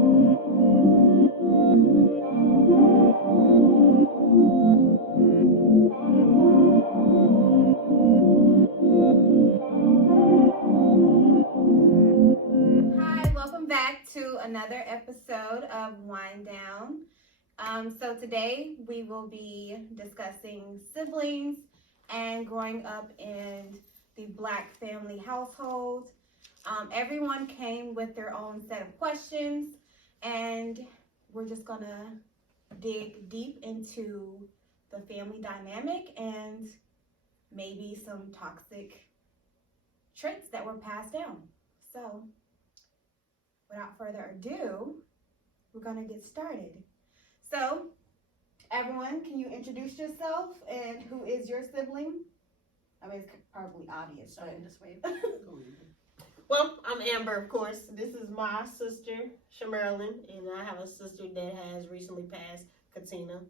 Hi, welcome back to another episode of Wind Down. So today we will be discussing siblings and growing up in the Black family household. Everyone came with their own set of questions, and we're just gonna dig deep into the family dynamic and maybe some toxic traits that were passed down. So, without further ado, we're gonna get started. So, everyone, can you introduce yourself and who is your sibling? I mean, it's probably obvious. Starting this way. Well, I'm Amber, of course. This is my sister, Shamerlin, and I have a sister that has recently passed, Katina,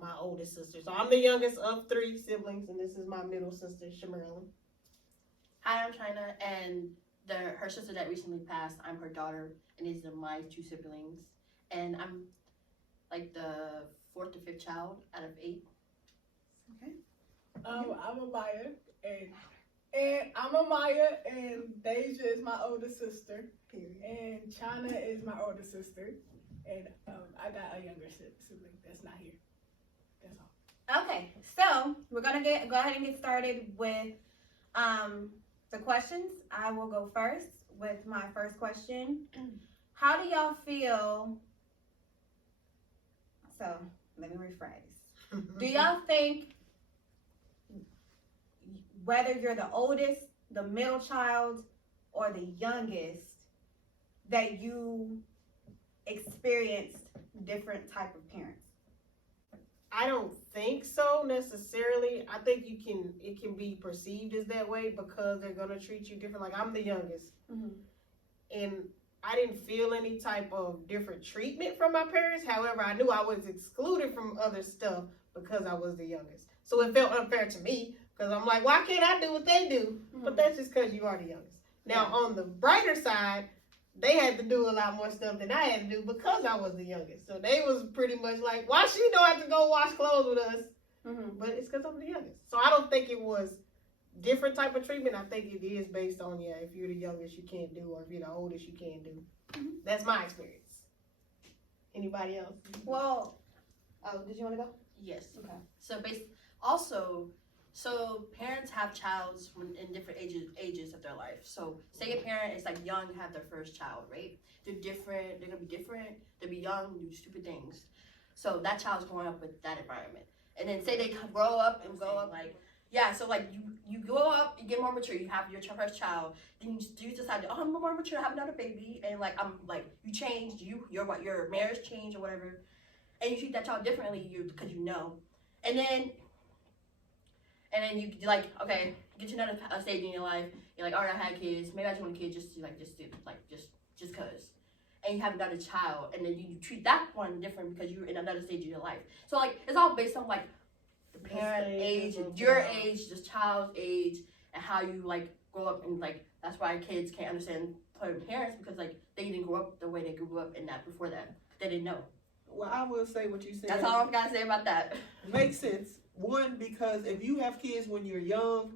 my oldest sister. So I'm the youngest of 3 siblings, and this is my middle sister, Shamerlin. Hi, I'm China, and her sister that recently passed, I'm her daughter, and these are my 2 siblings. And I'm like the 4th or 5th child out of 8. Okay. I'm Amaya, and I'm Amaya, and Deja is my older sister, and China is my older sister, and I got a younger sibling that's not here. That's all. Okay, so we're gonna go ahead and get started with the questions. I will go first with my first question. How do y'all feel? So let me rephrase. Do y'all think whether you're the oldest, the middle child, or the youngest, that you experienced different type of parents? I don't think so necessarily. I think it can be perceived as that way because they're gonna treat you different. Like I'm the youngest, and I didn't feel any type of different treatment from my parents. However, I knew I was excluded from other stuff because I was the youngest. So it felt unfair to me because I'm like, why can't I do what they do? But that's just because you are the youngest. Now, on the brighter side, they had to do a lot more stuff than I had to do because I was the youngest. So they was pretty much like, why she don't have to go wash clothes with us? But it's because I'm the youngest. So I don't think it was different type of treatment. I think it is based on, if you're the youngest, you can't do, or if you're the oldest, you can't do. That's my experience. Anybody else? Well, did you want to go? Yes. Okay. So parents have childs in different ages of their life. So say a parent is like young, have their first child, right? They're different. They're gonna be different. They'll be young, do stupid things. So that child's growing up with that environment. And then say they grow up and go up like, yeah. So like you grow up, you get more mature. You have your first child. Then you decide, oh, I'm more mature. I have another baby, and like I'm like you changed. Your marriage changed or whatever, and you treat that child differently. Because you know, and then you like, okay, get to another stage in your life. You're like, all right, I had kids. Maybe I just want a kid just cause. And you have another child, and then you treat that one different because you're in another stage of your life. So like, it's all based on like the parent age, and your age, the child's age, and how you like grow up. And like that's why kids can't understand parents because like they didn't grow up the way they grew up in that before that. They didn't know. Well, I will say what you said. That's all I've got to say about that. Makes sense. One, because if you have kids when you're young,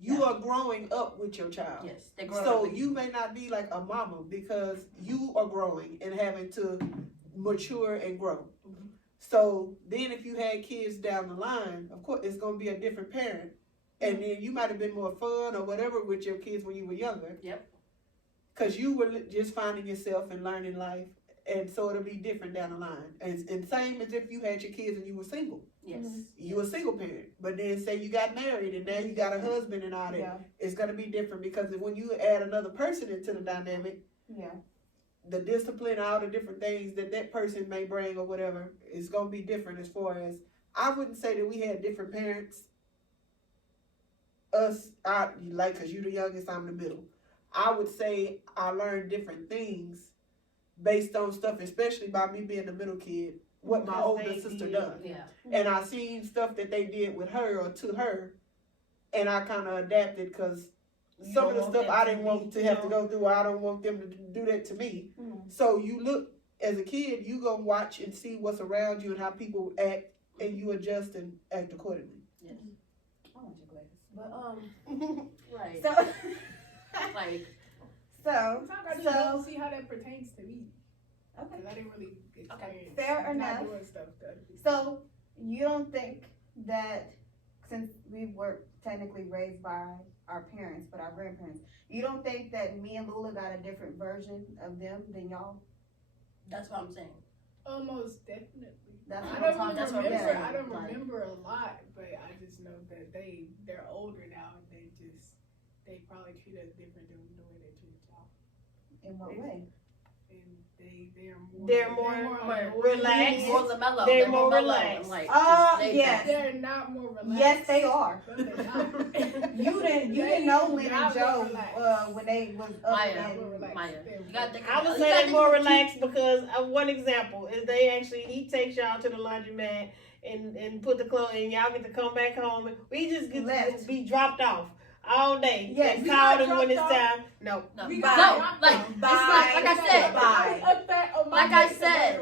you are growing up with your child. Yes, they grow up. So you may not be like a mama because you are growing and having to mature and grow. So then if you had kids down the line, of course, it's going to be a different parent. And then you might have been more fun or whatever with your kids when you were younger. Yep. Because you were just finding yourself and learning life. And so it'll be different down the line. And same as if you had your kids and you were single. Yes. You a single parent. But then say you got married and now you got a husband and all that. Yeah. It's going to be different because when you add another person into the dynamic, the discipline, all the different things that person may bring or whatever, is going to be different as far as, I wouldn't say that we had different parents. Because you're the youngest, I'm the middle. I would say I learned different things based on stuff, especially by me being the middle kid, what my older sister done. Yeah. And I seen stuff that they did with her or to her, and I kind of adapted because some of the stuff I didn't want to have to go through, I don't want them to do that to me. So you look as a kid, you gonna watch and see what's around you and how people act, and you adjust and act accordingly. Yes. I want your glasses. But Right. So, Like, so, sometimes I just So- don't see how that pertains to me. okay. Because I didn't really experience Fair not enough. doing stuff to other people. So, you don't think that since we were technically raised by our parents, but our grandparents, you don't think that me and Lula got a different version of them than y'all? that's what I'm saying. Almost definitely. That's I what don't I'm talking that's really what I'm about. remember. I don't saying, like- remember a lot, but I just know that they're older now. And they probably treat us different than the way they treat y'all. In what way? And they're more. They're more more relaxed. More mellow. They're more more mellow. relaxed. And, like, Oh, just laid yes. back. They're not more relaxed. Yes, they are. No, they're not. You didn't They know Lynn and not more Joe relaxed. when they was up Maya. and More relaxed. Maya. They're You gotta think I would about- say you gotta they're think more about- relaxed because one example is he takes y'all to the laundromat and put the clothes and y'all get to come back home and we just get Left. to be dropped off all day. Yes, and we call got them when it's dropped time. No. No, We no, got like, dropped it's Bye. like I said, Bye. Like I said,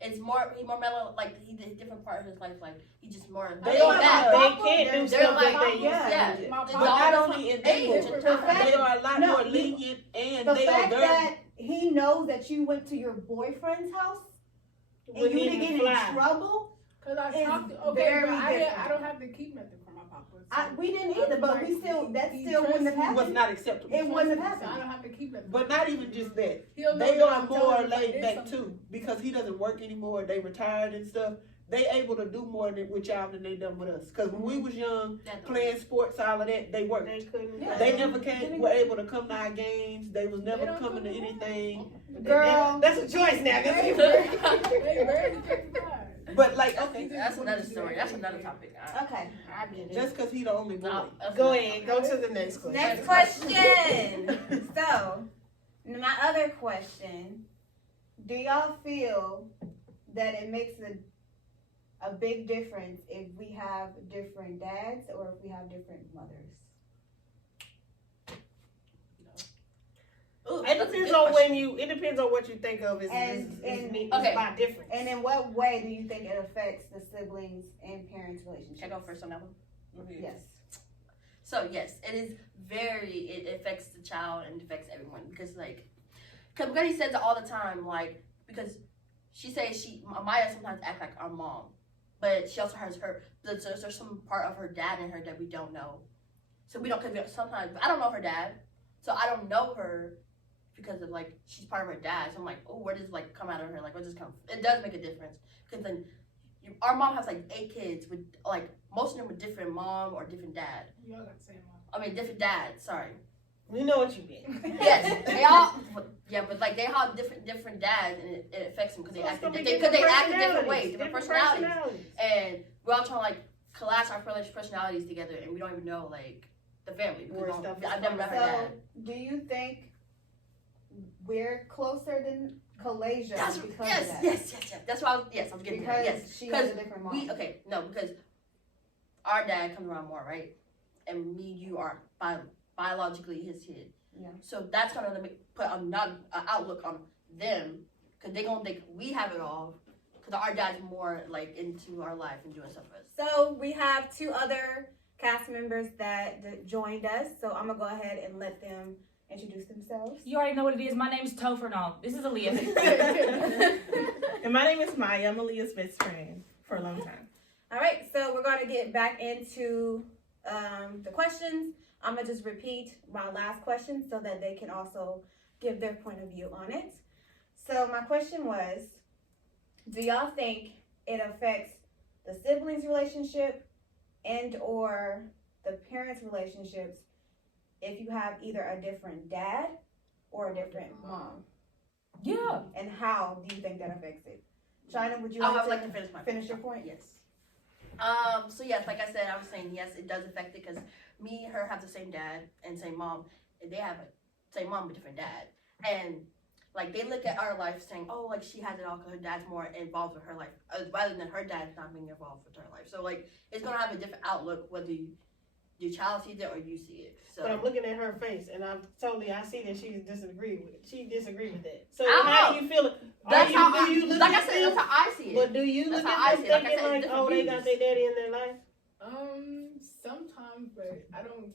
it's more, he more mellow, like, he did a different part of his life, like, he just more, They laid don't back. they can't do They're stuff like- that they used yeah. to do. My It's But all not different only in age age, and The time. fact- they are a lot No, more you- lenient and The they fact are that he knows that you went to your boyfriend's house and you Wouldn't didn't even get fly. in trouble, Because I It's talked to, okay, very but different. I don't have to keep nothing from my papa. So we didn't either, but we still, that He still wouldn't have trusts me. was happened. not acceptable. It wouldn't have So I happened. don't have to keep nothing. But not even just that. He'll know They that are I'm telling more him if I laid did back something. too because he doesn't work anymore. They retired and stuff. They able to do more with y'all than they done with us. Cause when we was young, That don't- playing sports, all of that, they worked. They couldn't. Yeah. They never were able to come to our games. They was never They don't coming to come to anything. Girl. That's a choice now. They 'cause- barely take the time. But like, okay, That's another story, that's another topic. Okay. I get it. just cause he the only boy. No, that's Go another ahead. topic. Go to the next question. Next question. So, my other question, do y'all feel that it makes a big difference if we have different dads or if we have different mothers? Ooh, It that's a depends good on question. it depends on what you think of as And- Okay. by difference. And in what way do you think it affects the siblings and parents' relationship? Can I go first on that one? Yes. So yes, it is it affects the child and affects everyone because like, cause Granny says it all the time, like, because she says Maya sometimes acts like our mom, but she also has there's some part of her dad in her that we don't know. So we don't, cause sometimes, I don't know her dad, so I don't know her because of like, she's part of her dad, so I'm like, oh, where does like come out of her, like, where does this come, it does make a difference, because then, our mom has like 8 kids with like, most of them with different mom or different dad. Y'all got the same one. I mean, different dads, sorry. We know what you mean. Yes, they all, yeah, but like they have different dads and it affects them because they act in different ways, different personalities. And we're all trying to like collapse our personalities together and we don't even know like the family. because Where we don't- stuff is I've never met her So, dad. do you think we're closer than Kalasia That's, because yes, of that? yes. That's why I was getting Because there, yes. she has a different mom. Because our dad comes around more, right? And me and you are biologically his kid. Yeah. So that's gonna put an outlook on them, because they gonna think we have it all, because our dad's more like into our life and doing stuff for us. So we have 2 other cast members that joined us. So I'm gonna go ahead and let them introduce themselves. You already know what it is. My name is Topher. No, this is Aaliyah. And my name is Maya. I'm Aaliyah's best friend for a long time. All right, so we're gonna get back into the questions. I'm gonna just repeat my last question so that they can also give their point of view on it. So my question was, do y'all think it affects the siblings' relationship and or the parents' relationships if you have either a different dad or a different mom? Yeah. And how do you think that affects it? China, would you I like would to like to finish my finish your point? Yes. So yes, like I said, I was saying yes, it does affect it because me and her have the same dad and same mom, and they have a same mom but different dad, and like they look at our life saying, oh, like she has it all because her dad's more involved with her life, rather than her dad not being involved with her life. So like it's gonna have a different outlook whether your child sees it or you see it. So But I'm looking at her face, and I see that she disagreed with that. So I don't how do you feel? That's But do you That's look how I at see them it. Like I thinking said, like, different oh, they got views. their daddy in their life? Sometimes, but I don't.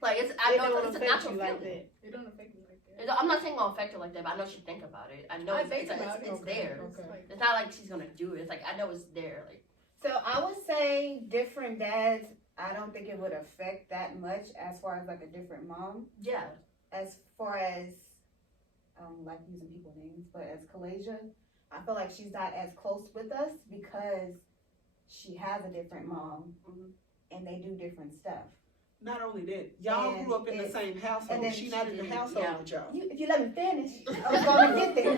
Like it's, It I know don't it's a affect natural you feeling. like that. It don't affect me like that. I'm not saying it'll affect her like that, but I know she think about it. I know I it's, think it's, about it's, it. it's there. Okay. It's like, It's not like she's gonna do it. It's like I know it's there. Like So I would say different dads, I don't think it would affect that much as far as like a different mom. yeah, As far as, like using people names, but as Kalasia, I feel like she's not as close with us because she has a different mom Mhm. and they do different stuff. Not only that, y'all And grew up in the it- same and household. then She not in the she- household yeah. with y'all. If you let me finish, I was gonna get there.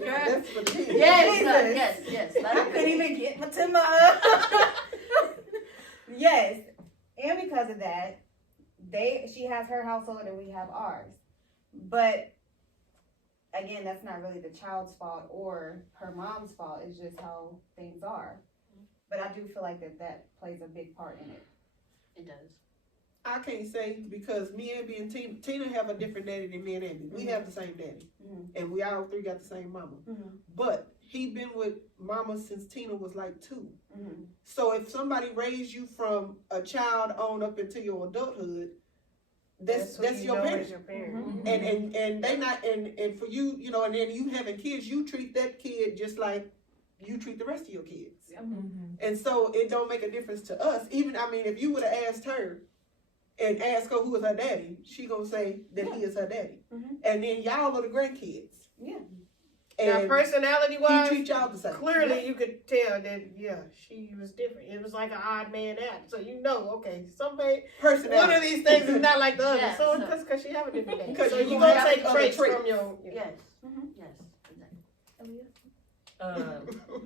That's what it is. yes, Jesus. yes. I couldn't even get to my. Yes, and because of that, she has her household and we have ours. But again, that's not really the child's fault or her mom's fault. It's just how things are. But I do feel like that plays a big part in it. It does. I can't say because me, Abby, and Tina have a different daddy than me and Abby. We have the same daddy, Mhm. and we all three got the same mama. Mhm. But he been with mama since Tina was like 2. Mhm. So if somebody raised you from a child on up into your adulthood, that's what you your know parent. as your parent. Mhm. And they not and for you, you know, and then you having kids, you treat that kid just like you treat the rest of your kids. Mhm. And so it don't make a difference to us. Even I mean, if you would have asked her and asked her who was her daddy, she gonna say that he is her daddy. Mhm. And then y'all are the grandkids. Yeah. Now, And personality he wise, treat y'all the same. clearly you could tell that she was different. It was like an odd man out. So you know, okay, somebody Personality. one of these things is not like the other. Yeah, so so- because she have a different day. Because So you you gonna gonna have take other traits traits. from your Yes, Mhm. yes, exactly.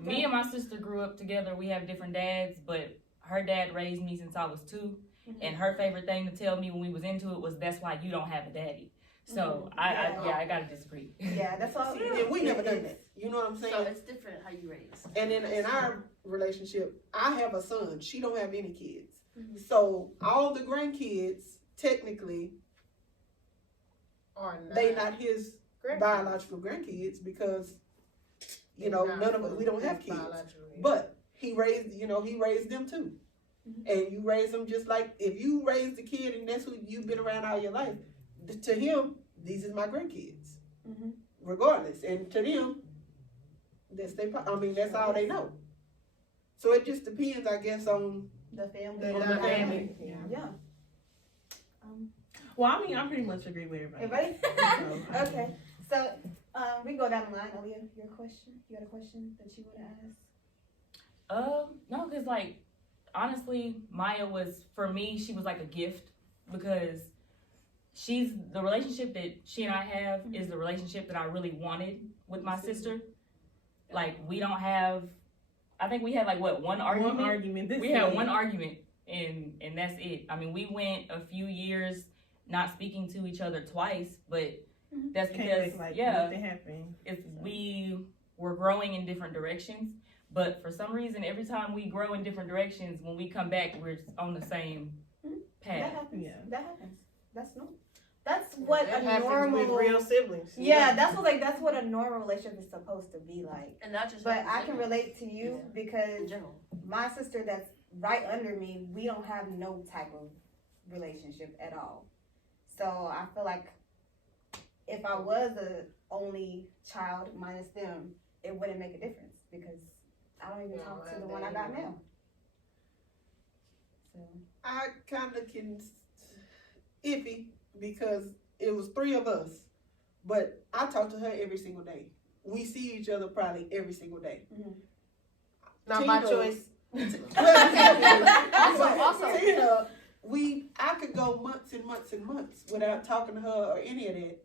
Me and my sister grew up together. We have different dads, but her dad raised me since I was 2. And her favorite thing to tell me when we was into it was, "That's why you don't have a daddy." So I gotta disagree. Yeah, that's all. See, and we never done that. You know what I'm saying? So it's different how you raise. And in our relationship, I have a son. She don't have any kids. Mhm. So all the grandkids, technically, or they not his grandkids. biological grandkids because, you know, Not none of us, we don't have kids. biologically. But he raised them too. Mhm. And you raise them just like, if you raised a kid and that's who you've been around all your life, to him, these is my grandkids. Mhm. Regardless. And to them, that's all they know. So it just depends, I guess, on The family. The on the dynamic. family. Yeah. Well, I mean, I pretty much agree with everybody. Everybody? So, Okay. So we go down the line. Aaliyah, your question? You got a question that you want to ask? No, cause like honestly, Maya was, for me, she was like a gift because she's the relationship that she and I have is the relationship that I really wanted with my sister. Like we don't have, I think we had like what, one argument? One argument. This We had is- one argument and that's it. I mean, we went a few years not speaking to each other twice, but that's Can't because act like yeah, nothing happened. if we were growing in different directions, but for some reason, every time we grow in different directions, when we come back, we're on the same That path. happens. Yeah. That happens. That's normal. That's what that a happens normal. with real siblings. Yeah, that's what a normal relationship is supposed to be like. And not just. But I can relate to you in because general. my sister that's right under me, we don't have no type of relationship at all. So I feel like if I was the only child minus them, it wouldn't make a difference because I don't even Yeah, talk to right the one I there, got yeah. now. So I kind of can iffy because it was 3 of us, but I talk to her every single day. We see each other probably every single day. Not by Tina- choice. Also- Tina, I could go months and months and months without talking to her or any of that.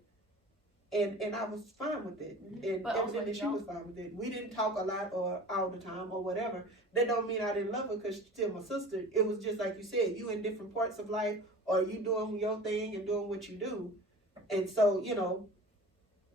And I was fine with it. And But also, evidently she y'all- was fine with it. We didn't talk a lot or all the time or whatever. That don't mean I didn't love her because she's still my sister. It was just like you said, you in different parts of life or you doing your thing and doing what you do. And so, you know,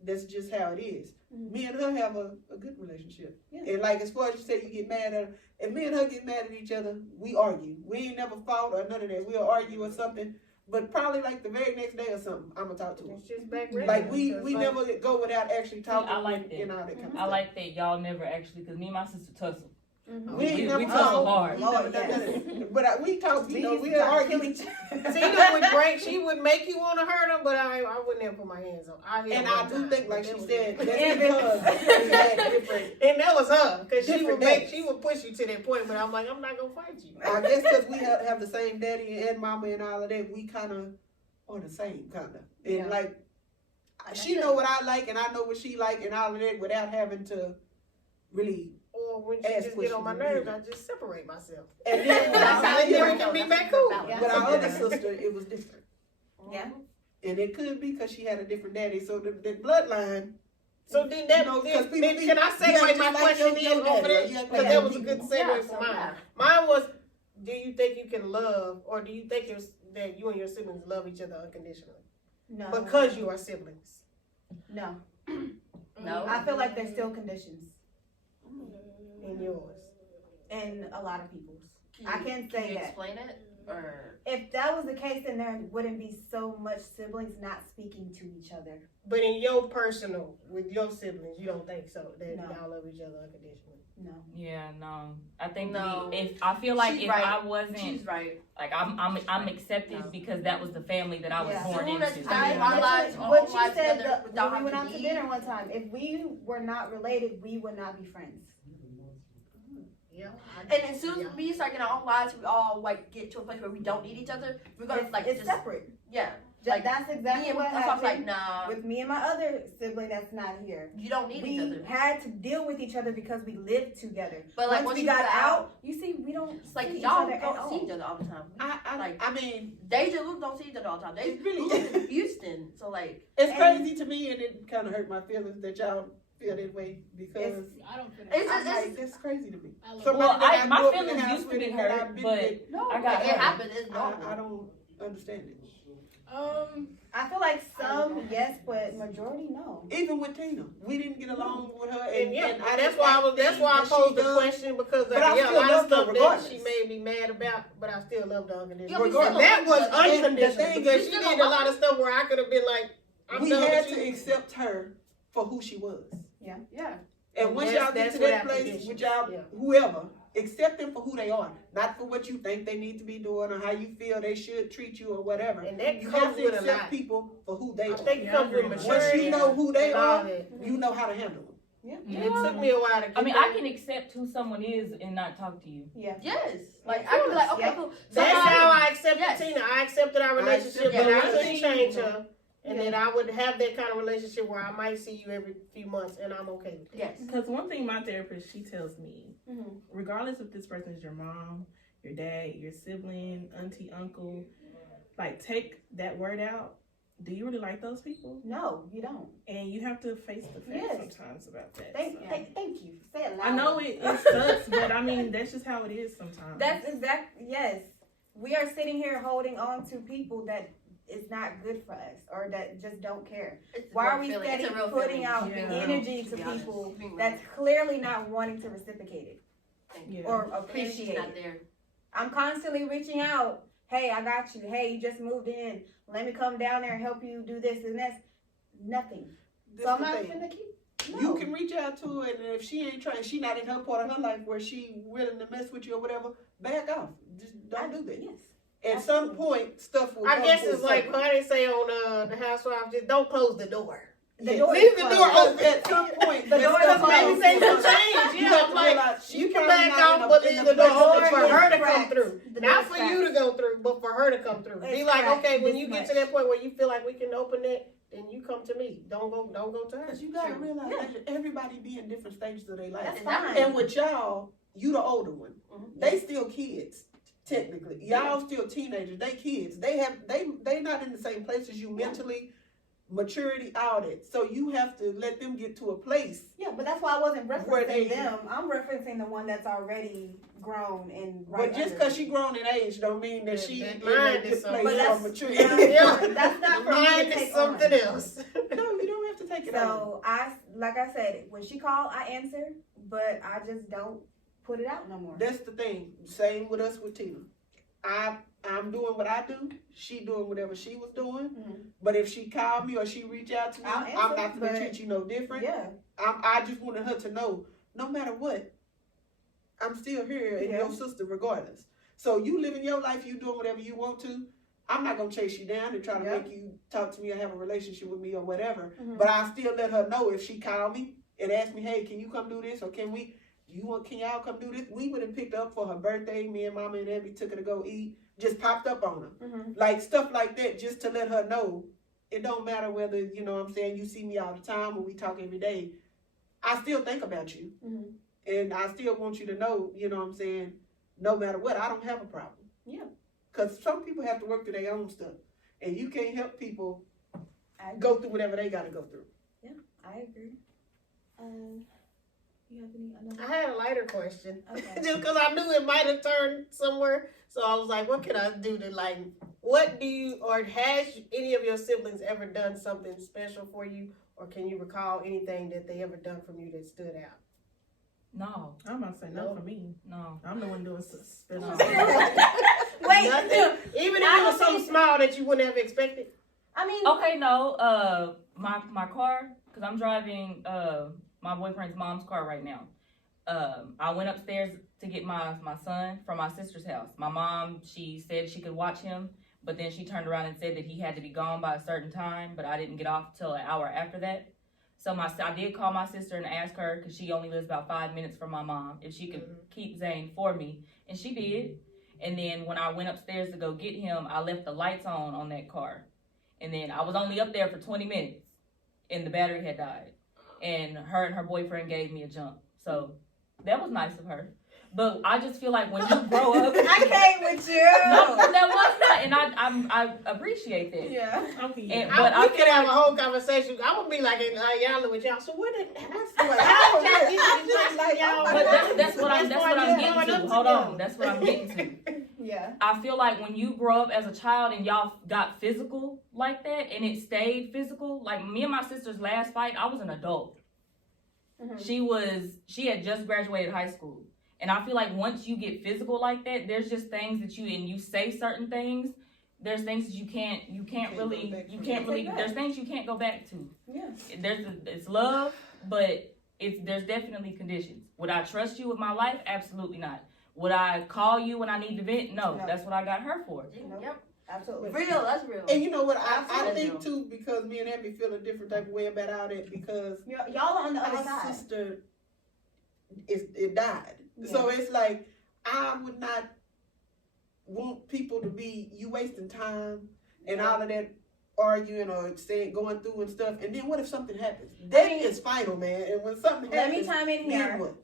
that's just how it is. Mhm. Me and her have a good relationship. Yeah. And like as far as you say you get mad at her, if me and her get mad at each other, we argue. We ain't never fought or none of that. We'll argue or something. but probably like the very next day or something, I'm gonna talk to her. It's just back Like we because, never go without actually talking. I like that. And all that kind of I stuff. like that y'all never actually, cause me and my sister tussle. We ain't We never tussle talked. hard. We never Oh, done yes. that. But we talk. You know, we try to argue. kill each other. Tina would break. She would make you want to hurt her, but I wouldn't ever put my hands on. And I do think, like she said, that's and because we had different. that was her, because she Different would make, days. she would push you to that point. But I'm like, I'm not gonna fight you. I guess because we have the same daddy and mama and all of that, we kind of are the same kind of. And Yeah. like, she know what I like and I know what she like and all of that without having to really. Or when she Ask just get on my questions. nerves, I just separate myself. And then That's how And it then we works, can be though. back That's cool. balance. with our other Yeah. sister, it was different. Yeah. And it could be because she had a different daddy. So the bloodline. So then that, You know, 'cause then, people then be- can I yeah, segue just my like question your in daddy, over there? or your Because daddy. that was a good segue Yeah, for so, mine. yeah. Mine was, do you think you can love, or do you think that you and your siblings love each other unconditionally? No. Because you are siblings. No. No. I feel like there's still conditions In yours. in a lot of people's. Can I can't say you that. explain it? Or If that was the case, then there wouldn't be so much siblings not speaking to each other. But in your personal, with your siblings, you don't think so, that No. y'all love each other unconditionally. No. Yeah, no. I think No. if I feel like She's if right. I wasn't she's right. like I'm accepted No. because that was the family that I was Yeah. born Soon as into. you I, Yeah. Our lives, literally- our what own you lives said together without when we went out having to to dinner one time, if we were not related, we would not be friends. Yeah. And as soon as we start getting our own lives, we all like get to a place where we don't need each other. We're gonna It's, like it's just separate. yeah. Like, Like, that's Me exactly and what that's why I was like, happened nah, with me and my other sibling that's not here. you don't need each We other. had to deal with each other because we lived together. But like once we you got get out, you see, we don't it's like see each y'all other at don't all. see each other all the time. I mean, Deja Luke don't see each other all the time. They It really live in Houston, so like it's And- crazy to me, and it kind of hurt my feelings that y'all feel that way because I don't feel It's- I'm that. like, that's crazy to me. I love Somebody Well, that I my grew up in the feelings house used to with be and that hurt, I've been but with, no, I got like, it hurt. happens. It's normal. I don't understand it. I feel like some yes, but majority no. Even with Tina, we didn't get along with her, And yeah, I that's why I posed the question, because But I yeah, a still lot of love her stuff that regardless. she made me mad about, but I still loved her unconditionally. Yeah, we still But that was love each other. unconditional, The thing because is, she we did still a lot of stuff where I could have been like, I'm We done had with to you. accept her for who she was. Yeah. And once y'all get to that place with y'all, Yeah. whoever, accept them for who they are, not for what you think they need to be doing or how you feel they should treat you or whatever. And that You have comes to with a accept lot. people for who they I are. think it Yeah, comes I with agree with Once maturity. you know who they and all are, that. you know how to handle them. It took me a while to get I mean, there. I can accept who someone is and not talk to you. Yeah. Yes. Like Of I can be like, course, okay, yeah. cool. That's Somebody- how I accepted Yes. Tina. I accepted our relationship, accepted but I her. couldn't change her. And Yeah. then I would have that kind of relationship where I might see you every few months, and I'm okay with that. Yes. Because one thing my therapist, she tells me, Mhm. regardless if this person is your mom, your dad, your sibling, auntie, uncle, like take that word out. Do you really like those people? No, you don't. And you have to face the facts Yes. sometimes about that. Thank, so. thank you. Say it loud. I know it sucks, but I mean that's just how it is sometimes. That's yes. We are sitting here holding on to people that is not good for us or that just don't care. It's a Why real are we feeling. steady It's a real putting feeling. out Yeah. energy To to be honest, people being real. that's clearly not wanting to reciprocate it yeah. or The energy's appreciate not it? there. I'm constantly reaching out. Hey, I got you. Hey, you just moved in. Let me come down there and help you do this and that's nothing. This So I'm the not thing. gonna keep. No. You can reach out to her, and if she ain't trying, she not in her part of her life where she willing to mess with you or whatever, back off. Just don't do that. Yes. At some point, stuff will. I come guess full it's like circle. how they say on the Housewives, just don't close the door. The Yeah. door Leave is the closed. door Because open. at some point, The that door stuff is will closed. come Maybe things full will circle. change. You Yeah, have to like realize she you can probably back not off, in a- but in leave a the door place open that for she her is. to come cracked. through. The Not door's for you to go through, but for her to come through. It's Be like, cracked okay, when this you get much. to that point where you feel like we can open it, then you come to me. Don't go to her. Cause you gotta True. realize Yeah. that everybody be in different stages of their life. That's Exactly. fine. And with y'all, you the older one. Mhm. They still kids, technically. Y'all still teenagers. They kids. They not in the same place as you mentally, maturity, all that. So you have to let them get to a place. Yeah, but that's why I wasn't Where they- referencing them. I'm referencing the one that's already grown and right. But just under cause she grown in age don't mean that That- she that in mind a is good something. place But or that's mature. Yeah. that's not for me to Mine take is something on. else. No, you don't have to take it on. So like I said, when she called, I answer, but I just don't put it out no more. That's the thing. Same with us with Tina. I'm doing what I do. She doing whatever she was doing. Mhm. But if she called me or she reach out to me, I'll I'm answer, not gonna but- treat you no different. Yeah. I just wanted her to know, no matter what, I'm still here and Yeah. your sister regardless. So you living your life, you doing whatever you want to. I'm not gonna chase you down and try to Yeah. make you talk to me or have a relationship with me or whatever. Mhm. But I still let her know if she called me and asked me, hey, can you come do this or can y'all come do this? We would have picked her up for her birthday. Me and Mama and Abby took her to go eat. Just popped up on her. Mhm. Like stuff like that, just to let her know. It don't matter whether, you know what I'm saying, you see me all the time or we talk every day. I still think about you. Mhm. And I still want you to know, you know what I'm saying, no matter what, I don't have a problem. Yeah. Because some people have to work through their own stuff. And you can't help people I go through whatever they got to go through. I agree. You have any I another? had a lighter question. Okay. Just because I knew it might have turned somewhere. So I was like, what can I do to like, what do you, or has any of your siblings ever done something special for you? Or can you recall anything that they ever done from you that stood out? No, I'm about to say no for me. no. I'm the one doing special. No. Wait. Nothing? Even if I it was don't something think- small that you wouldn't have expected? I mean, Okay, no. My car, cause I'm driving my boyfriend's mom's car right now. I went upstairs to get my son from my sister's house. My mom, she said she could watch him, but then she turned around and said that he had to be gone by a certain time, but I didn't get off till an hour after that. So I did call my sister and ask her, cause she only lives about 5 minutes from my mom, if she could keep Zane for me, and she did. And then when I went upstairs to go get him, I left the lights on that car. And then I was only up there for 20 minutes and the battery had died. And her boyfriend gave me a jump. So that was nice of her. But I just feel like when you grow up. I came with you. No, that was not. And I appreciate that. Yeah. Okay. And- We but I could feel have like- a whole conversation. I would be like, y'all with y'all. So what did what's the But that's what I'm getting to. Hold on. That's what I'm getting to. Yeah. I feel like when you grow up as a child and y'all got physical like that and it stayed physical, like me and my sister's last fight, I was an adult. Mhm. She had just graduated high school. And I feel like once you get physical like that, there's just things that you say certain things, there's things that you can't really, there's things you can't go back to. Yeah. It's love, but there's definitely conditions. Would I trust you with my life? Absolutely not. Would I call you when I need to vent? No. No. That's what I got her for. Yep. Absolutely. Real, that's real. And you know what, I Absolutely. think too, because me and Abby feel a different type of way about all that, because Y'all are on the other our side. sister it died. So it's like I would not want people to be you wasting time and all of that arguing or saying going through and stuff. And then what if something happens? That is final, man. And when something Let me happens, chime in then here what?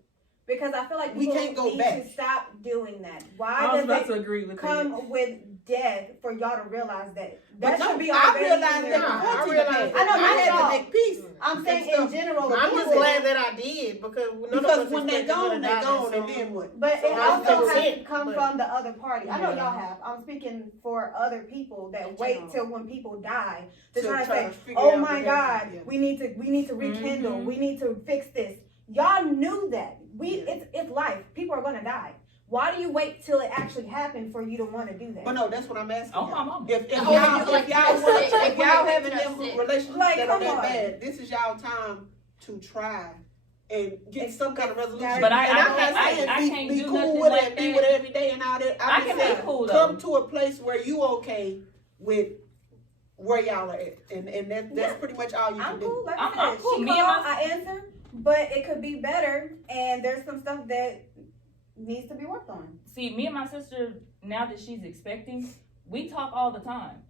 because I feel like We people can't go need back. to stop doing that. I Why was does about it to agree with that. come with death for y'all to realize that? But That no, should be I already realized in that your I before mind. Tina realized passed. I know, I not had y'all. to make peace. I'm saying stuff. in general. I'm just people- glad that I did because none of us Because when they expected her to gone, they die gone, that and soon. then what? But So it that's also has consent, to come but- from the other party. I know Yeah. y'all have. I'm speaking for other people that In wait general. till when people die to To try to try say, to figure "Oh out my what God, happened." Yeah. we need to rekindle. Mhm. We need to fix this." Y'all knew that. Yeah. It's life. People are gonna die. Why do you wait till it actually happened for you to want to do that? But no, that's what I'm asking. Oh, y'all. my mama. If Oh, y'all, you like if y'all, that's want, it. if y'all having That's them it. relationships Like, that are come that on. bad, this is y'all time to try and get some kind of resolution. But I and I'm can't- not saying I be, can't be do cool nothing with like it, be that. with her every day and all that. I I'm can just be saying, cool, though. come to a place where you okay with where y'all are at, and that's Yeah. pretty much all you I'm can do. cool. Like I'm I said, cool. she Me and called, my- I answer, but it could be better, and there's some stuff that needs to be worked on. See, me and my sister, now that she's expecting, we talk all the time.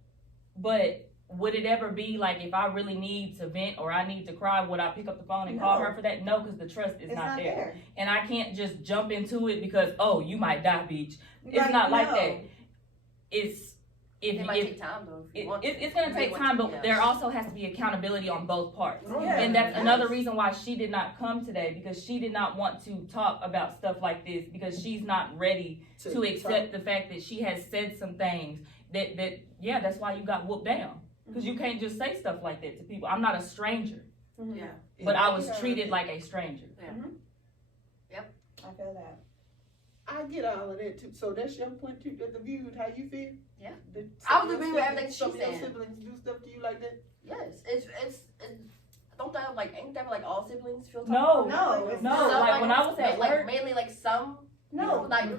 But would it ever be like if I really need to vent or I need to cry, would I pick up the phone and call No. her for that? No, because the trust is It's not there. there. And I can't just jump into it because, oh, you might die, beach. It's Like, not like no. that. It's It might if take time though. If you it, want it, to. it's gonna You take may time, want but to, there yes. also has to be accountability on both parts. Yeah. And that's Yes. another reason why she did not come today, because she did not want to talk about stuff like this, because she's not ready to accept the fact that she has said some things that yeah, that's why you got whooped down. Because you can't just say stuff like that to people. I'm not a stranger, Mhm. Yeah. but I was Yeah. treated like a stranger. I feel that. I get all of that too. So that's your point of the view. How you feel? Yeah. That I some would of your agree with siblings- everything Some she's of your saying. siblings do stuff to you like that. Yes, it's don't that like ain't that like all siblings feel? No, No, it's no. not. Like when I was at like work, mainly like some No. like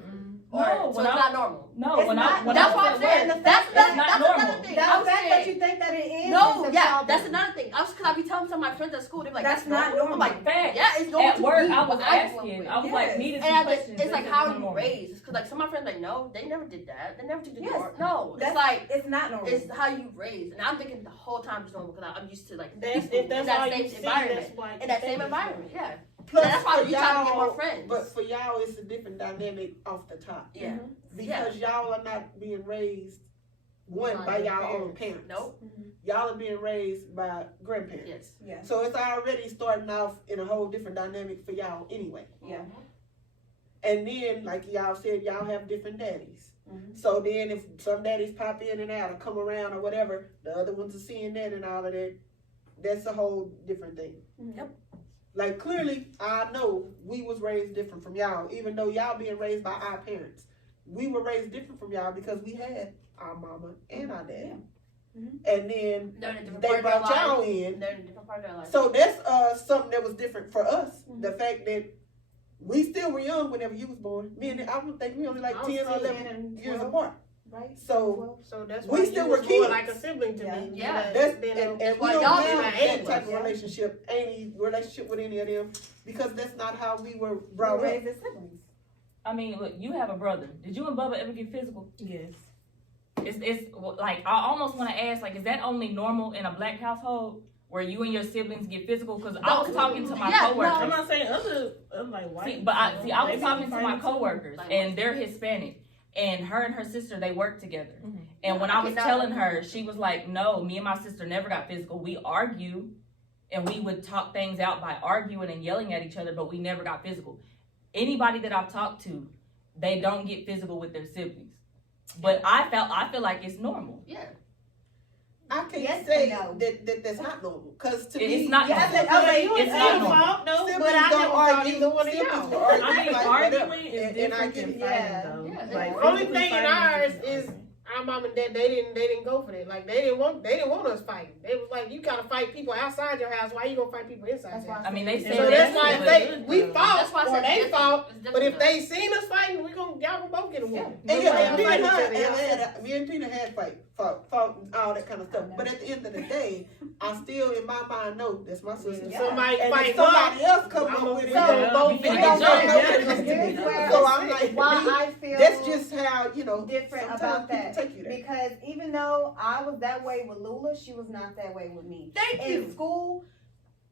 No, or so when it's I- not normal. no, It's when not- I when That's I what was I'm at saying. work, That's not another normal. thing. The I'm fact that saying. you think that it is. No, is a yeah, problem. that's another thing. I was cause I be telling some of my friends at school, they're like, That's not normal. I'm normal. like, Facts. yeah, it's normal At to work, me, I was but I grew up asking. with I was it. like, needed some And questions. it's like This how is you normal. raised. Cause like some of my friends like, no, they never did that. They never took the Yes. door. No, it's That's like it's not normal. it's how you raised. And I'm thinking the whole time it's normal because I'm used to like That's people if that's in that all same you see. environment. That's why. In that same environment, yeah. Plus, That's why for you trying to get more y'all- friends. But for y'all, it's a different dynamic off the top Yeah. because y'all are not being raised one by your y'all own parents. Nope. Y'all are being raised by grandparents. Yes. Yeah. So it's already starting off in a whole different dynamic for y'all anyway. Yeah. And then, like y'all said, y'all have different daddies. Mhm. So then if some daddies pop in and out or come around or whatever, the other ones are seeing that and all of that. That's a whole different thing. Yep. Like clearly, I know we was raised different from y'all, even though y'all being raised by our parents. We were raised different from y'all because we had our mama and our daddy. Mhm. And then They're in a different they part of their brought y'all life. in. They're in a different part of their life. So that's something that was different for us. Mhm. The fact that we still were young whenever you was born. Me and I would think we only like I was 10 or still 11 and years 12. apart. Right? So So that's We why still you were was more kids. like a sibling to Yeah. me. Yeah. that's than and we why don't y'all have did that that type of Yeah. relationship, any relationship with any of them, because that's not how we were We brought were up. raised as siblings. I mean, look, you have a brother. Did you and Bubba ever get physical? Yes. It's like I almost want to ask, like, is that only normal in a black household where you and your siblings get physical? Because I was talking to my Yeah, coworkers. no. I'm not saying other like white. See, but I they was be talking to my fighting too. coworkers, Like and what? they're Hispanic, and her and her sister they work together. Mhm. And when I was Okay, now- telling her, she was like, "No, me and my sister never got physical. We argue, and we would talk things out by arguing and yelling at each other, but we never got physical. Anybody that I've talked to, they don't get physical with their siblings. But I feel like it's normal. Yeah. I can't Yes say and no. that that's not normal, because to It's me, not Yes normal. and no. Okay, you It's was not your normal. fault, no, siblings but I don't never fought argue. either one of Siblings y'all. will argue, I mean, like, whatever. arguing is And I different get than it. fighting, Yeah. though. Yeah. Like, Only physically thing in fighting ours different is arguing. our mom and dad. They didn't go for that. Like they didn't want us fighting. They was like, you gotta fight people outside your house. Why you gonna fight people inside That's your why house? I mean, they So say So that's that, why but- if we That's fought why I or said they different. fought. It's different But if though. they seen us fighting, y'all gonna both get a whooping. And Yeah, yeah, me fight and each her, other, yeah. me and Tina had fought and all that kind of stuff. But at the end of the day, I still in my mind know that's my sister. Yeah. Somebody And fight if somebody her, else come I'ma- up with it, we gonna both we fight. finna don't get jumped. know Yeah, what it is to here's me. where- So I'm like, Why me, I feel that's just how, different sometimes about people that. take you there. Because even though I was that way with Lula, she was not that way with me. Thank In you. school,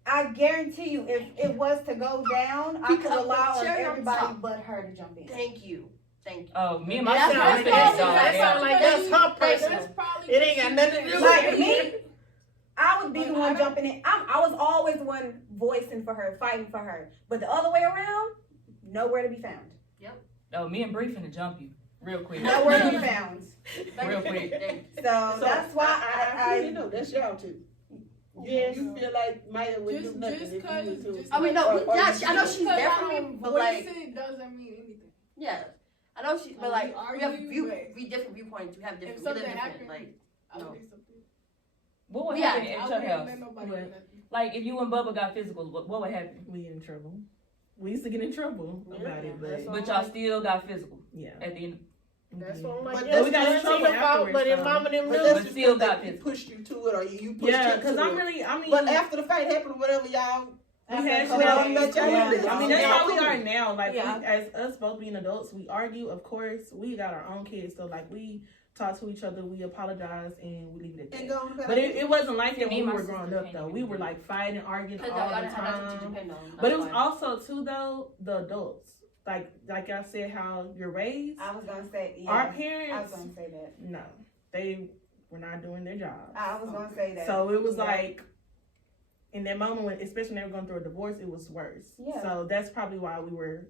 I guarantee you, if it was to go down, I could Because rely the on cherry on everybody top. but her to jump in. Thank you. Thank you. Oh, me and my That sister sound was like finished, that dog. sound like that's her personal. That's probably It ain't got nothing to do Like with me, I would be the But I one don't- jumping in. I was always the one voicing for her, fighting for her. But the other way around, nowhere to be found. Oh, me and Bree finna jump you real quick. Nowhere to be found. Real quick. Thank you. So, So that's why I you know that's y'all too. Yes. You feel like Maya would do nothing if you was to. I mean, no, Or- or yeah, you I know feel- she's there for me, but like, it doesn't mean anything. yeah, I know she, but Like, like, we we have argue, but different viewpoints. We have If different, we live something different, happened, like, I No. would do something. What would Yeah, happen I at your wouldn't house? let nobody What? do nothing. Like, if you and Bubba got physical, what would happen? We get in trouble. We used to get in trouble Yeah, about it, that's but But y'all still got physical yeah. at the end. That's Yeah. what I'm like. But Yes, we got in that's trouble your fault, afterwards, but if so- mama them But knew, that's But just still because got they physical. pushed you to it, or you pushed Yeah, him because to I'm it. really, I mean, But after the fight happened, or whatever, y'all. we had Come shit on, out. let y'all Yeah. do this. I mean, that's Y'all how we cool. are now. Like, Yeah. we, as us both being adults, we argue. Of course, we got our own kids, so like we talk to each other, we apologize, and we leave it at And that. go on about But it wasn't like that Me when and we my were growing sister up, can't though. even We do were that. like fighting, arguing because all y'all the didn't have nothing to time. depend on. But it was That's also too though the adults. Like y'all said, how you're raised. I was gonna say, yeah. Our I was parents, gonna say that. no, they were not doing their job. I was gonna say that. So it was Yeah. like, in that moment, when, especially when they were going through a divorce, it was worse. Yeah. So that's probably why we were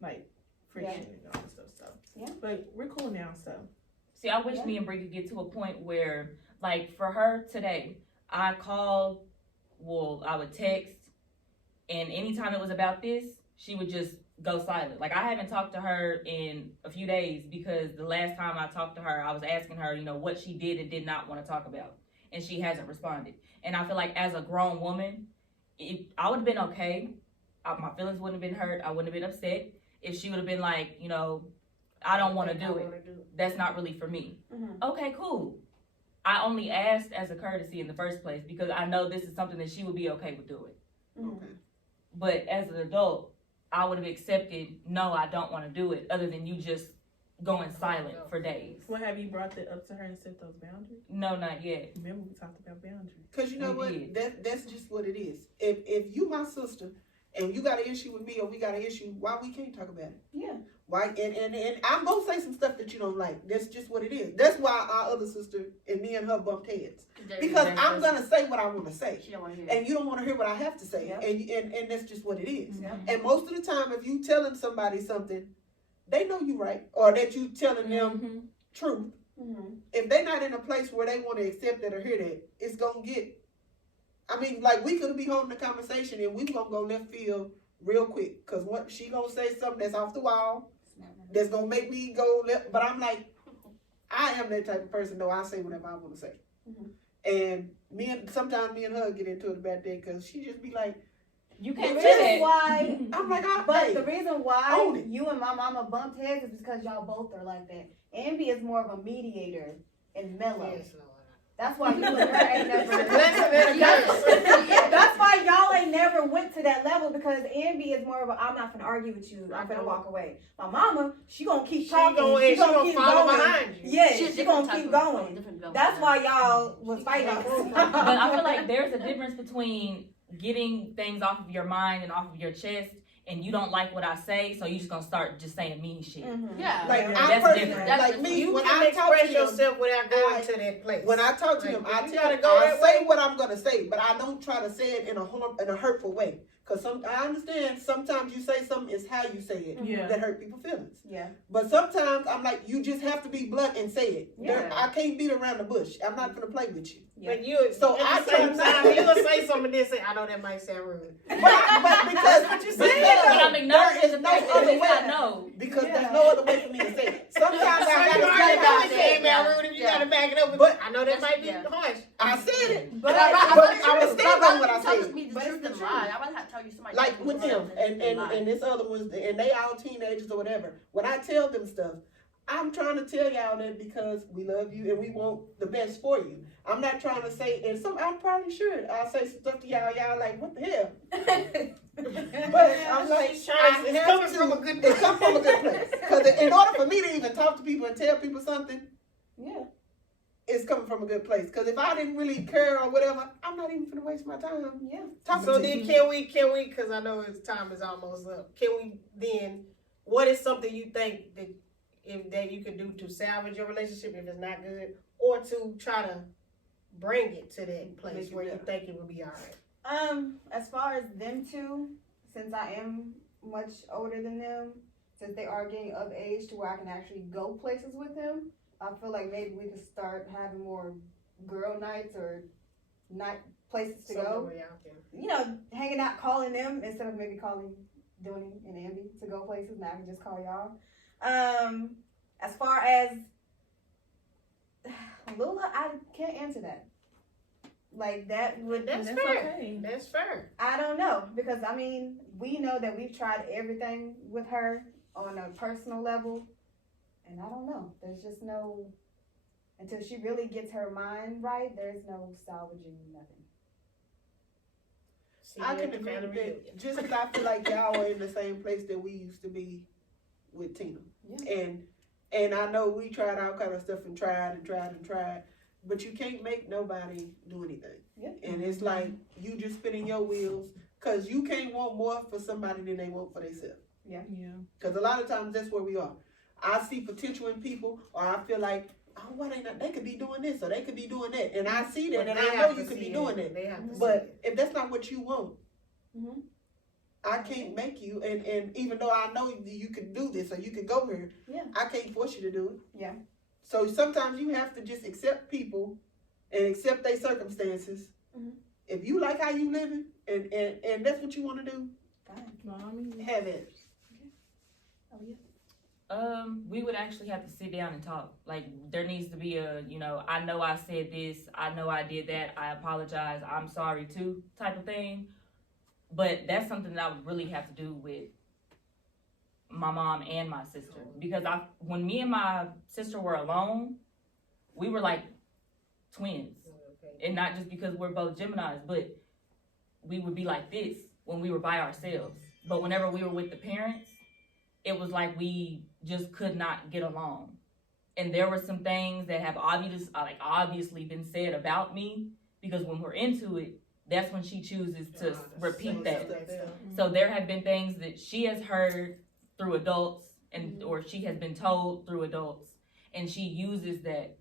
like friction and all that stuff. So Yeah. but we're cool now. So See, I wish Yeah. me and Bree could get to a point where, like, for her today, I called, I would text, and anytime it was about this, she would just go silent. Like, I haven't talked to her in a few days because the last time I talked to her, I was asking her, what she did and did not want to talk about. And she hasn't responded. And I feel like as a grown woman, I would have been okay. My feelings wouldn't have been hurt. I wouldn't have been upset if she would have been like, I don't want to do it. That's not really for me. Mhm. Okay, cool. I only asked as a courtesy in the first place because I know this is something that she would be okay with doing. Okay. But as an adult, I would have accepted, no, I don't want to do it, other than you just going silent for days. Well, have you brought that up to her and set those boundaries? No, not yet. Remember we talked about boundaries. Cause you know We what? did. That's just what it is. If you my sister and you got an issue with me or we got an issue, why we can't talk about it? Yeah. Why? And I'm gonna say some stuff that you don't like. That's just what it is. That's why our other sister and me and her bumped heads. Because I'm gonna say what I want to say, She don't want to hear it. and you don't want to hear what I have to say, Yep. and that's just what it is. Yep. And most of the time, if you telling somebody something, they know you right, or that you telling them Mhm. truth. Mhm. If they're not in a place where they want to accept that or hear that, it's gonna get. I mean, like we could be holding a conversation and we gonna go left field real quick, cause what she gonna say something that's off the wall, that's gonna make me go left. But I'm like, I am that type of person. Though I say whatever I want to say, Mhm. and sometimes me and her get into it about that, cause she just be like, You The can't reason say that. why, I'm like, but hey, the reason why own it. you and my mama bumped heads is because y'all both are like that. Ambi is more of a mediator and mellow. Yes, Lord. That's why you and her ain't never. Blessing and a curse. That's why y'all ain't never went to that level, because Ambi is more of a, I'm not gonna argue with you, I'm gonna walk away. My mama, she gonna keep talking, she gonna keep follow going. behind you. Yeah, She's she different gonna type keep of- going. different level. That's why y'all was fighting. But I feel like there's a difference between getting things off of your mind and off of your chest, and you don't like what I say, so you just gonna start just saying mean shit. Mhm. Yeah. like Yeah. I That's personally, different. That's like different. me You when can I talk to express him. yourself without going to that place. When I talk to Like, him, if I you tell gotta him, go I that say way- what I'm gonna say, but I don't try to say it in a hurtful way. Cause I understand sometimes you say something is how you say it Yeah. that hurt people's feelings. Yeah. But sometimes I'm like, you just have to be blunt and say it. Yeah. I can't beat around the bush. I'm not gonna play with you. But you, So at I the same try time, not- you'll say something and then say, I know that might sound rude. But because what you because said. But I'm acknowledging there the is no fact that other at least I way. know. Because Yeah. there's no other way for me to say it. Sometimes I So you gotta already say know what I it said. came out rude if you Yeah. gotta back it up. But I know that might be Yeah. harsh. I said it. But I was stand by what I tell said. me the But it's truth the than truth. lie. I'd rather have tell you somebody. Like tell with you them something than lie. and this other ones, and they all teenagers or whatever. When I tell them stuff, I'm trying to tell y'all that because we love you and we want the best for you. I'm not trying to say, and I'm probably sure I'll say some stuff to y'all like, what the hell? But I'm like, She's trying to- it's I have coming to- from a good It comes from a good place. Because in order for me to even talk to people and tell people something, Yeah. it's coming from a good place. Because if I didn't really care or whatever, I'm not even gonna waste my time Yeah. talking So to then you. can we, because I know his time is almost up, can we then, what is something you think that you could do to salvage your relationship if it's not good, or to try to bring it to that place Make it where you better. think it would be all right? As far as them two, since I am much older than them, since they are getting of age to where I can actually go places with them, I feel like maybe we could start having more girl nights or night places to Something go. where y'all can- You know, hanging out, calling them instead of maybe calling Dooney and Ambi to go places. Now I can just call y'all. As far as Lula, I can't answer that. Like that would That's That's fair. okay. That's fair. I don't know, because I mean, we know that we've tried everything with her on a personal level, and I don't know. There's just no, until she really gets her mind right, there's no salvaging nothing. See, I you can at the agree family with reunion. that, just because I feel like y'all are in the same place that we used to be with Tina. And I know we tried all kind of stuff and tried, but you can't make nobody do anything. Yeah. And it's like you just spinning your wheels, because you can't want more for somebody than they want for themselves. Yeah. Because a lot of times that's where we are. I see potential in people, or I feel like, oh, why they could be doing this or they could be doing that, and I see that, But and they I know have you to could be see doing it. that. They have to see But it. if that's not what you want, Mhm. I can't make you. And even though I know you can do this or you can go here, Yeah. I can't force you to do it. Yeah. So sometimes you have to just accept people and accept their circumstances. Mhm. If you like how you living and that's what you want to do, Fine. Well, I mean, have it. We would actually have to sit down and talk. Like, there needs to be a, I know I said this, I know I did that, I apologize, I'm sorry too, type of thing. But that's something that I would really have to do with my mom and my sister. Because when me and my sister were alone, we were like twins. And not just because we're both Geminis, but we would be like this when we were by ourselves. But whenever we were with the parents, it was like we just could not get along. And there were some things that have obviously been said about me, because when we're into it, that's when she chooses to repeat that. So there have been things that she has heard through adults or she has been told through adults, and she uses that.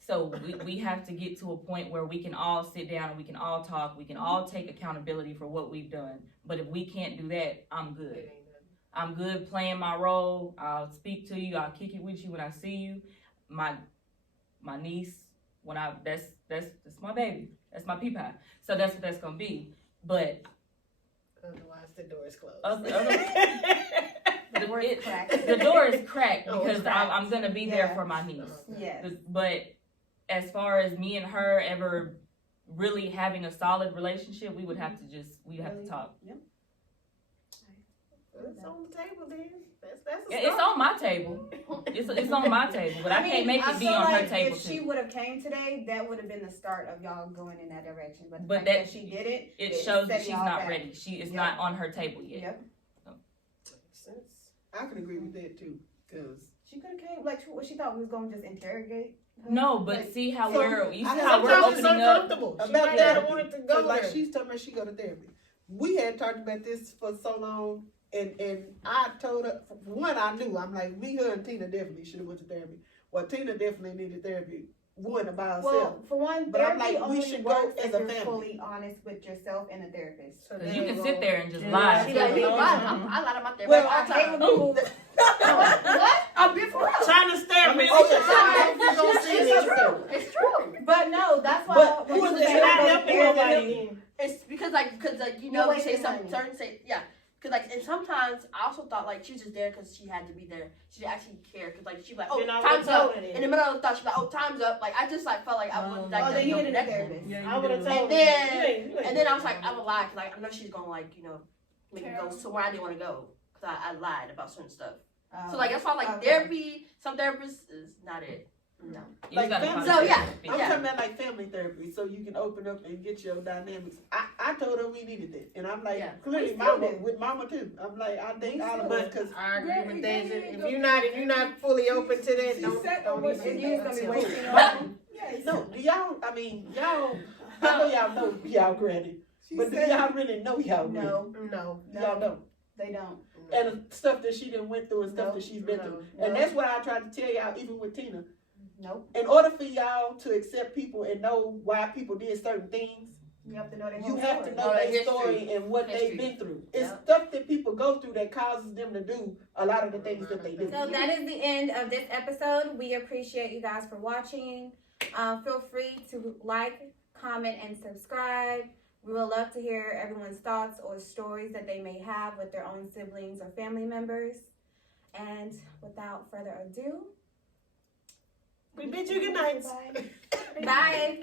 So we have to get to a point where we can all sit down and we can all talk, we can all take accountability for what we've done. But if we can't do that, I'm good. I'm good playing my role. I'll speak to you. I'll kick it with you when I see you. My niece, that's my baby. That's my pea pie. So that's what that's gonna be. But otherwise, the door is closed. The door is cracked. The door is cracked Oh, it's because cracked. I'm gonna be there for my niece. Yes. But as far as me and her ever really having a solid relationship, we would have to talk. Yep. It's on the table then. That's a Yeah, it's on my table. It's on my table, but I can't make it be on her table if she too. would have came today, that would have been the start of y'all going in that direction. But, But the fact that- that she didn't, It shows that set she's y'all not back. ready. She is Yep. not on her table yet. Yep. I can agree with that too, cause She could have came like what she thought we was going to just interrogate. her. No, but Like, see how So, you see how we're Sometimes it's opening up. uncomfortable. She about might therapy. not want it to 'Cause go like there. she's talking about she go to therapy. We had talked about this for so long, and I told her, for one, I knew, I'm like, me, her, and Tina definitely should have went to therapy. Well, Tina definitely needed therapy, one by herself. Well, for one, But I'm therapy like, we only should go works as if a you're family. fully honest with yourself and a therapist. So Because there you can go. sit there and just Yeah. lie. She like me, Yeah. I lied about that Well, all I the hate time. when people. What? I'm being for real. Trying to stare at me. Oh, She's yeah. you gonna see It's this. true. It's true. But no, that's why. But when who you is say it? I Not go to helping therapy, nobody. It's because you You're know you say wasting some money. certain say and sometimes I also thought like she was just there because she had to be there. She didn't actually care because like she was like, oh, Then I time's would've up. told her In the middle of the thought, she was like, oh, time's up. Like I just like felt like I was like Oh, there's then you no needed a connection. therapist. Yeah, I would have you told And her. then- And then I was like, I'm gonna lie because like I know she's gonna like make me go somewhere I didn't want to go because I lied about certain stuff. So like that's why like Okay. therapy, some therapists is not it. No. You Like gotta family find a So, yeah. therapist. I'm Yeah. talking about like family therapy, so you can open up and get your dynamics. I told her we needed that, and I'm like, Yeah. clearly, We still mama do. with mama too. I'm like, I think We all of still us, cause I agree Yeah, with we Deja. did. If you're not fully open to that, She don't said on what she even. You was gonna be wasting your But- money. Yes. no, do y'all? I mean, y'all. I know y'all know y'all granny, She but do said, y'all really know y'all granny? No, No. Y'all don't. they don't. And the stuff that she done went through and stuff Nope. that she's been No. through, and that's what I tried to tell y'all, even with Tina. Nope. In order for y'all to accept people and know why people did certain things, You have to know their you whole have story. to know Know their their story history. and what History. they've been through. It's Yeah. stuff that people go through that causes them to do a lot of the things that they do. So that is the end of this episode. We appreciate you guys for watching. Feel free to like, comment, and subscribe. We would love to hear everyone's thoughts or stories that they may have with their own siblings or family members. And without further ado, We bid you good night. bye.